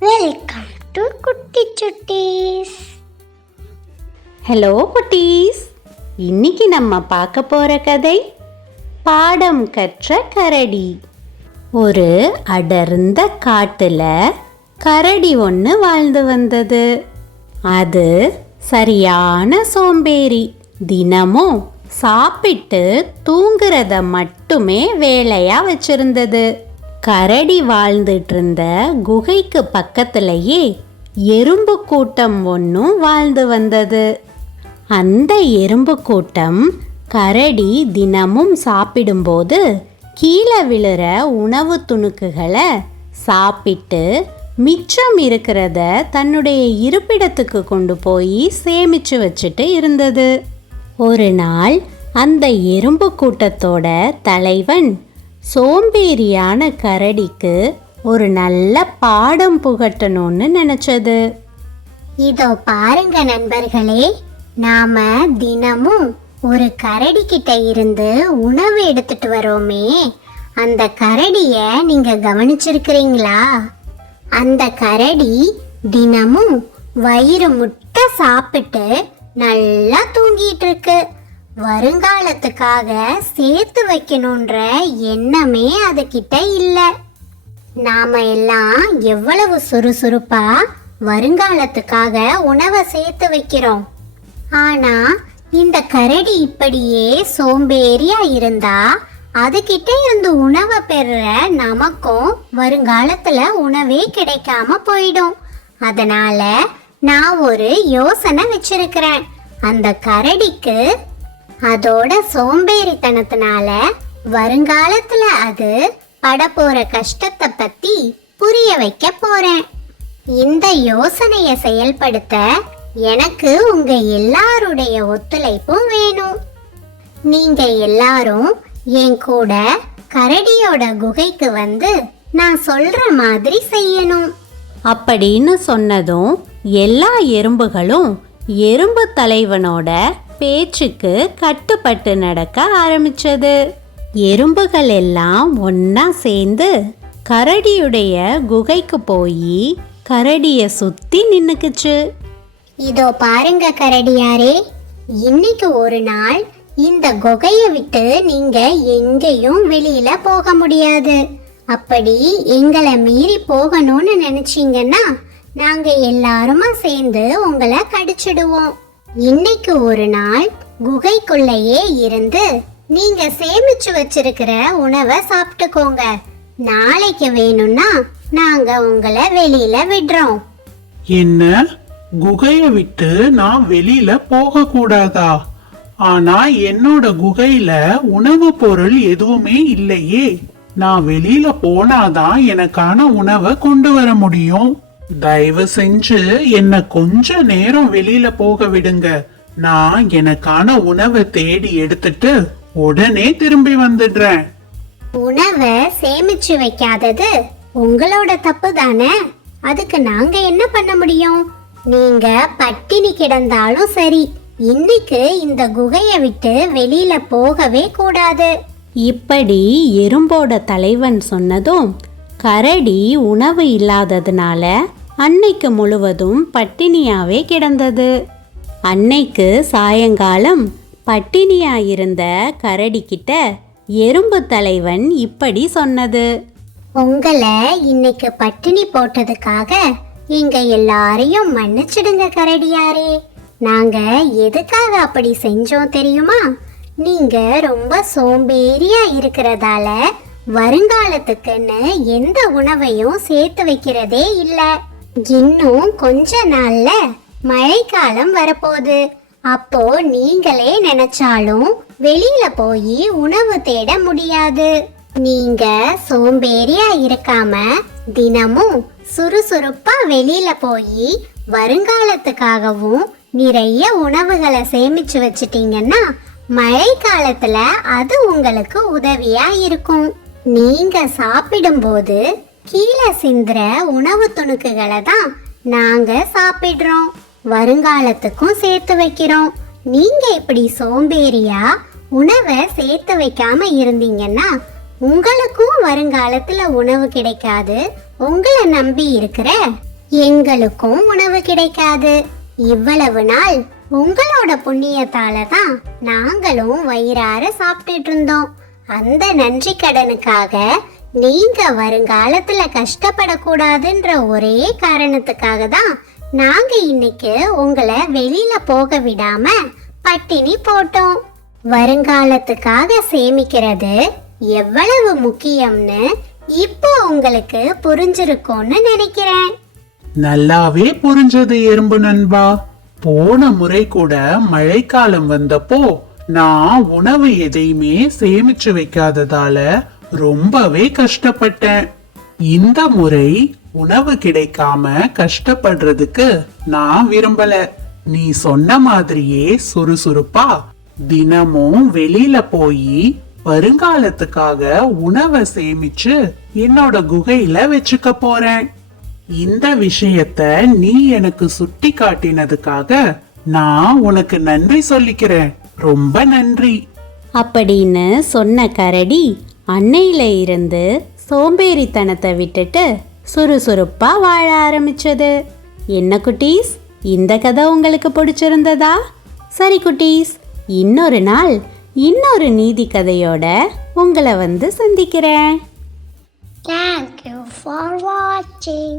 Welcome to குட்டி சுட்டீஸ். Hello குட்டீஸ், இன்னைக்கு நம்ம பார்க்க போற கதை பாடம் கற்ற கரடி. ஒரு அடர்ந்த காட்டுல கரடி ஒன்று வாழ்ந்து வந்தது. அது சரியான சோம்பேறி. தினமும் சாப்பிட்டு தூங்குறத மட்டுமே வேலையா வச்சிருந்தது. கரடி வாழ்ந்துட்டு இருந்த குகைக்கு பக்கத்திலேயே எறும்பு கூட்டம் ஒன்றும் வாழ்ந்து வந்தது. அந்த எறும்பு கூட்டம் கரடி தினமும் சாப்பிடும்போது கீழே விழுற உணவு துணுக்குகளை சாப்பிட்டு மிச்சம் இருக்கிறத தன்னுடைய இருப்பிடத்துக்கு கொண்டு போய் சேமிச்சு வச்சுட்டு இருந்தது. ஒரு நாள் அந்த எறும்பு கூட்டத்தோட தலைவன் சோம்பேறியான கரடிக்கு ஒரு நல்ல பாடம் புகட்டணும்னு நினைச்சது. இதோ பாருங்க நண்பர்களே, நாம தினமும் ஒரு கரடி கிட்ட இருந்து உணவு எடுத்துட்டு வரோமே, அந்த கரடிய நீங்க கவனிச்சிருக்கிறீங்களா? அந்த கரடி தினமும் வயிறு முட்டை சாப்பிட்டு நல்லா தூங்கிட்டு இருக்கு. வருங்காலத்துக்காக சேர்த்து வைக்கணுன்ற எண்ணமே அது கிட்ட இல்ல. நாம எல்லாம் எவ்வளவு சுறுசுறுப்பா வருங்காலத்துக்காக உணவை சேர்த்து வைக்கிறோம். ஆனா இந்த கரடி இப்படியே சோம்பேறியா இருந்தா அதுகிட்ட இருந்து உணவை பெற நமக்கும் வருங்காலத்துல உணவே கிடைக்காம போயிடும். அதனால நான் ஒரு யோசனை வச்சிருக்கிறேன். அந்த கரடிக்கு அதோட சோம்பேறித்தனத்தினால வருங்காலத்துல அது படப்போற கஷ்டத்தை பத்தி புரிய வைக்க போறேன். இந்த யோசனைய செயல்படுத்த எனக்கு உங்க எல்லாருடைய ஒத்துழைப்பும் வேணும். நீங்க எல்லாரும் என் கூட கரடியோட குகைக்கு வந்து நான் சொல்ற மாதிரி செய்யணும் அப்படின்னு சொன்னதும் எல்லா எறும்புகளும் எறும்பு தலைவனோட பேச்சுக்கு கட்டுப்பட்டு நடக்க ஆரம்பிச்சது. எறும்புகள் எல்லாம் ஒன்னா சேர்ந்து கரடியுடைய குகைக்கு போய் கரடிய சுத்தி நின்னுக்குச்சு. இதோ பாருங்க கரடியாரே, இன்னைக்கு ஒரு நாள் இந்த குகையை விட்டு நீங்க எங்கேயும் வெளியில போக முடியாது. அப்படி எங்களை மீறி போகணும்னு நினைச்சீங்கன்னா நாங்க எல்லாருமா சேர்ந்து உங்களை கடிச்சிடுவோம். இன்னைக்கு ஒரு நாள் குகைக்குள்ளேயே இருந்து நீங்க சேமிச்சு வச்சிருக்கிற உணவை சாப்பிட்டுக்கோங்க. நாளைக்கு வேணும்னா நாங்க உங்களை வெளியில விடுறோம். என்ன, குகைய விட்டு நான் வெளியில போக கூடாதா? ஆனா என்னோட குகையில உணவு பொருள் எதுவுமே இல்லையே. நான் வெளியில போனாதான் எனக்கான உணவை கொண்டு வர முடியும். தயவு செஞ்சு என்ன கொஞ்ச நேரம் வெளியில போக விடுங்க. நான் எனக்கான உணவை தேடி எடுத்துட்டு உடனே திரும்பி வந்துடுறேன். உணவை சேமிச்சு வைக்காதது உங்களோட தப்பு தானே. அதுக்கு நாங்க என்ன பண்ண முடியும்? நீங்க பட்டினி கிடந்தாலும் சரி, இன்னைக்கு இந்த குகையை விட்டு வெளியில போகவே கூடாது. இப்படி எறும்போட தலைவன் சொன்னதும் கரடி உணவு இல்லாததுனால அன்னைக்கு முழுவதும் பட்டினியாவே கிடந்தது. அன்னைக்கு சாயங்காலம் பட்டினியாயிருந்த கரடி கிட்ட எறும்பு தலைவன் இப்படி சொன்னது. உங்களை இன்னைக்கு பட்டினி போட்டதுக்காக எங்க எல்லாரையும் மன்னிச்சிடுங்க கரடியாரே. நாங்க எதுக்காக அப்படி செஞ்சோம் தெரியுமா? நீங்க ரொம்ப சோம்பேறியா இருக்கிறதால வருங்காலத்துக்குன்னு எந்த உணவையும் சேர்த்து வைக்கிறதே இல்ல. இன்னும் கொஞ்ச நாள்ல மழைக்காலம் வரப்போகுது. அப்போ நீங்களே நினைச்சாலும் வெளியில போய் உணவு தேட முடியாது. நீங்க சோம்பேறியா இருக்காம தினமும் சுறுசுறுப்பா வெளியில போய் வருங்காலத்துக்காகவும் நிறைய உணவுகளை சேமிச்சு வச்சிட்டீங்கன்னா மழை காலத்துல அது உங்களுக்கு உதவியா இருக்கும். நீங்க சாப்பிடும்போது கீழே சிந்துற உணவு துணுக்குகளை தான் நாங்க சாப்பிடுறோம். வருங்காலத்துக்கும் சேர்த்து வைக்கிறோம். நீங்க இப்படி சோம்பேறியா உணவை சேர்த்து வைக்காம இருந்தீங்கன்னா உங்களுக்கும் வருங்காலத்துல உணவு கிடைக்காது. உங்களை நம்பி இருக்கிற எங்களுக்கும் உணவு கிடைக்காது. இவ்வளவு நாள் உங்களோட புண்ணியத்தால தான் நாங்களும் வயிறார சாப்பிட்டுட்டு இருந்தோம். அந்த நன்றி கடனுக்காக நீங்க வருங்காலத்துல கஷ்டப்படக்கூடாதுன்ற ஒரே காரணத்துக்காக தான் நாங்க இன்னைக்கு உங்களை வெளியில போக விடாம பட்டினி போட்டோம். வருங்காலத்துக்காக சேமிக்கிறது எவ்வளவு முக்கியம்னு இப்போ உங்களுக்கு புரிஞ்சிருக்கும்னு நினைக்கிறேன். நல்லாவே புரிஞ்சது எறும்பு நண்பா. போன முறை கூட மழைக்காலம் வந்தப்போ நான் உணவு எதையுமே சேமிச்சு வைக்காததால ரொம்பவே கஷ்டப்பட்டேன். இந்த முறை உணவு கிடைக்காம கஷ்டப்படுறதுக்கு நான் விரும்பல. நீ சொன்ன மாதிரியே சுறுசுறுப்பா தினமும் வெளியில போய் வருங்காலத்துக்காக உணவை சேமிச்சு என்னோட குகையில வச்சுக்க போறேன். இந்த விஷயத்த நீ எனக்கு சுட்டி காட்டினதுக்காக நான் உனக்கு நன்றி சொல்லிக்கிறேன். ரொம்ப நன்றி அப்படின்னு சொன்ன கரடி அன்னையில இருந்து சோம்பேறித்தனத்தை விட்டுட்டு சுறுசுறுப்பா வாழ ஆரம்பிச்சது. என்ன குட்டீஸ், இந்த கதை உங்களுக்கு பிடிச்சிருந்ததா? சரி குட்டீஸ், இன்னொரு நாள் இன்னொரு நீதி கதையோட உங்களை வந்து சந்திக்கிறேன். Thank you for watching.